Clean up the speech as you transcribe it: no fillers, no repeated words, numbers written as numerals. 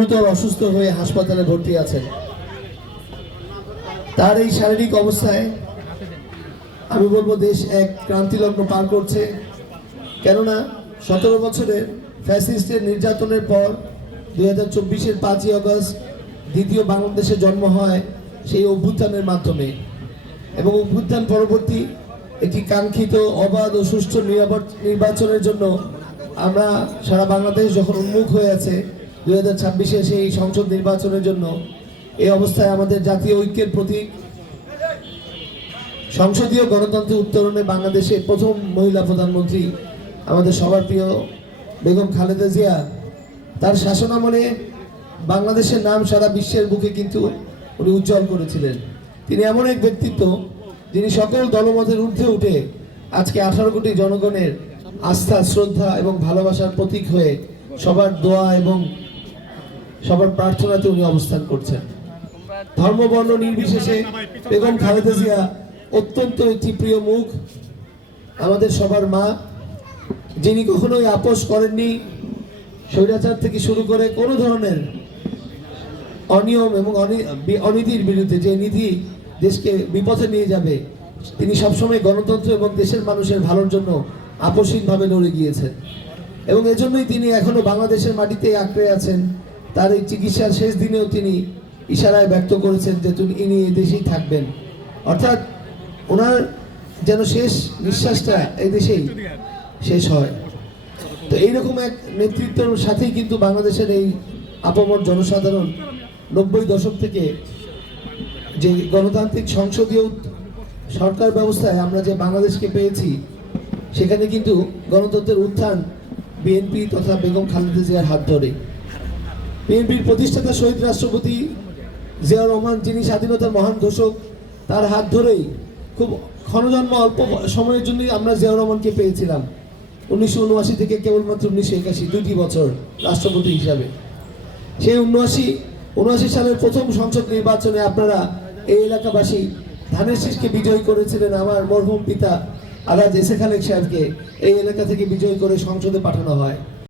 গুরুতর অসুস্থ হয়ে হাসপাতালে ভর্তি আছেন। তার এই শারীরিক অবস্থায় আমি বলবো দেশ এক ক্রান্তিলগ্ন পার করছে। কেননা 17 বছরের ফ্যাসিস্টের নির্যাতনের পর 2024-এর 5ই আগস্ট দ্বিতীয় বাংলাদেশে জন্ম হয় সেই অভ্যুত্থানের মাধ্যমে, এবং অভ্যুত্থান পরবর্তী একটি কাঙ্ক্ষিত অবাধ ও সুষ্ঠু নির্বাচনের জন্য আমরা সারা বাংলাদেশ যখন উন্মুখ হয়ে আছে 2026-এ সেই সংসদ নির্বাচনের জন্য, এই অবস্থায় আমাদের জাতীয় ঐক্যের প্রতীক সংসদীয় গণতন্ত্রের উত্তরণে বাংলাদেশে প্রথম মহিলা প্রধানমন্ত্রী আমাদের সবার প্রিয় বেগম খালেদা জিয়া, তার শাসনামলে বাংলাদেশের নাম সারা বিশ্বের বুকে কিন্তু উনি উজ্জ্বল করেছিলেন। তিনি এমন এক ব্যক্তিত্ব যিনি সকল দলমতের ঊর্ধ্বে উঠে আজকে 18 কোটি জনগণের আস্থা, শ্রদ্ধা এবং ভালোবাসার প্রতীক হয়ে সবার দোয়া এবং সবার প্রার্থনাতে উনি অবস্থান করছেন। ধর্ম বর্ণ নির্বিশেষে বেগম খালেদা জিয়া অত্যন্ত একটি প্রিয় মুখ, আমাদের সবার মা, যিনি কখনোই আপোষ করেননি স্বৈরাচার থেকে শুরু করে কোনো ধরনের অনিয়ম এবং অনীতির বিরুদ্ধে, যে নীতি দেশকে বিপথে নিয়ে যাবে, তিনি সবসময় গণতন্ত্র এবং দেশের মানুষের ভালোর জন্য আপোষহীনভাবে লড়ে গিয়েছেন। এবং এজন্যই তিনি এখনো বাংলাদেশের মাটিতে আঁকড়ে আছেন। তার এই চিকিৎসার শেষ দিনেও তিনি ইশারায় ব্যক্ত করেছেন যে ইনি এই দেশেই থাকবেন, অর্থাৎ ওনার যেন শেষ নিঃশ্বাসটা এই দেশেই শেষ হয়। তো এইরকম এক নেতৃত্বের সাথেই কিন্তু বাংলাদেশের এই আপামর জনসাধারণ 90 দশক থেকে যে গণতান্ত্রিক সংসদীয় সরকার ব্যবস্থায় আমরা যে বাংলাদেশকে পেয়েছি, সেখানে কিন্তু গণতন্ত্রের উত্থান বিএনপি তথা বেগম খালেদা জিয়ার হাত ধরে। বিএনপির প্রতিষ্ঠাতা শহীদ রাষ্ট্রপতি জিয়াউর রহমান, যিনি স্বাধীনতার মহান ঘোষক, তার হাত ধরেই খুব ক্ষণজন্ম অল্প সময়ের জন্যই আমরা জিয়াউর রহমানকে পেয়েছিলাম 1979 থেকে কেবলমাত্র 1981, 2টি বছর রাষ্ট্রপতি হিসাবে। সেই 79 সালের প্রথম সংসদ নির্বাচনে আপনারা এই এলাকাবাসী ধানের শীষকে বিজয়ী করেছিলেন। আমার মরহুম পিতা আলহাজ এসে খালেক সাহেবকে এই এলাকা থেকে বিজয়ী করে সংসদে পাঠানো হয়।